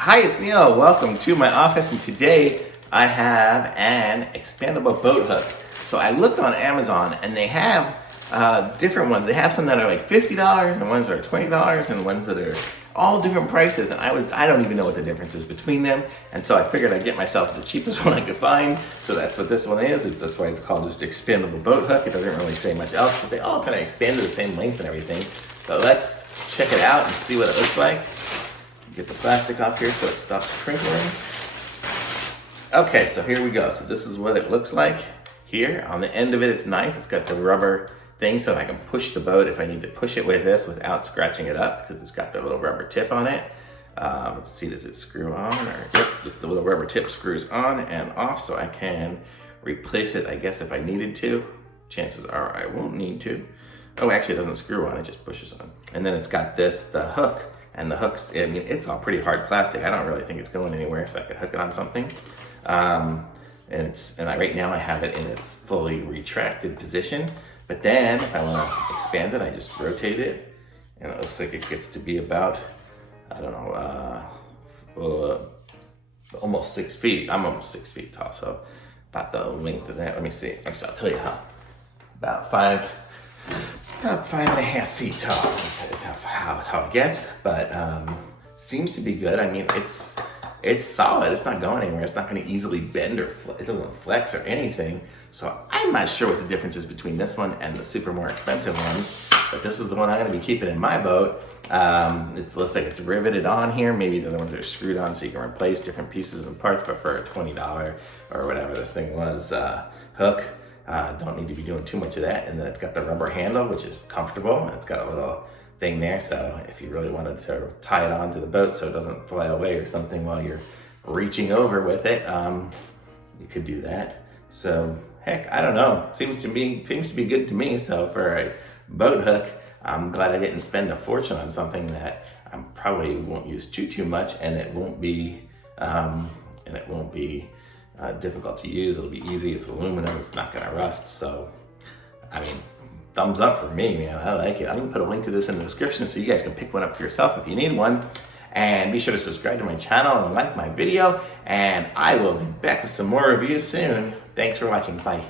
Hi, it's Neil. Welcome to my office, and today I have an expandable boat hook. So I looked on Amazon, and they have different ones. They have some that are like $50, and ones that are $20, and ones that are all different prices. And I don't even know what the difference is between them. And so I figured I'd get myself the cheapest one I could find. So that's what this one is. That's why it's called just expandable boat hook. It doesn't really say much else, but they all kind of expand to the same length and everything. So let's check it out and see what it looks like. Get the plastic off here so it stops crinkling. Okay, so here we go. So this is what it looks like here. On the end of it, it's nice. It's got the rubber thing so I can push the boat if I need to push it with this without scratching it up because it's got the little rubber tip on it. Let's see, does it screw on? Yep, the little rubber tip screws on and off so I can replace it, I guess, if I needed to. Chances are I won't need to. Oh, actually it doesn't screw on, it just pushes on. And then it's got the hook. And the hooks, I mean, it's all pretty hard plastic. I don't really think it's going anywhere, so I could hook it on something. Right now I have it in its fully retracted position. But then if I want to expand it, I just rotate it. And it looks like it gets to be about, I don't know, almost 6 feet. I'm almost 6 feet tall, so about the length of that. Let me see. Actually, I'll tell you how. About 5.5 feet tall. That's how it gets, but seems to be good. I mean, it's solid. It's not going anywhere. It's not going to easily bend or it doesn't flex or anything. So I'm not sure what the difference is between this one and the super more expensive ones, but this is the one I'm going to be keeping in my boat. It looks like it's riveted on here. Maybe the other ones are screwed on so you can replace different pieces and parts, but for a $20 or whatever this thing was hook, don't need to be doing too much of that. And then it's got the rubber handle, which is comfortable. It's got a little thing there, so if you really wanted to tie it onto the boat so it doesn't fly away or something while you're reaching over with it, you could do that. So heck, I don't know. Seems to be good to me. So for a boat hook, I'm glad I didn't spend a fortune on something that I probably won't use too much, and it won't be difficult to use. It'll be easy. It's aluminum. It's not gonna rust. So, I mean, thumbs up for me, man. I like it. I'm gonna put a link to this in the description so you guys can pick one up for yourself if you need one. And be sure to subscribe to my channel and like my video. And I will be back with some more reviews soon. Thanks for watching. Bye.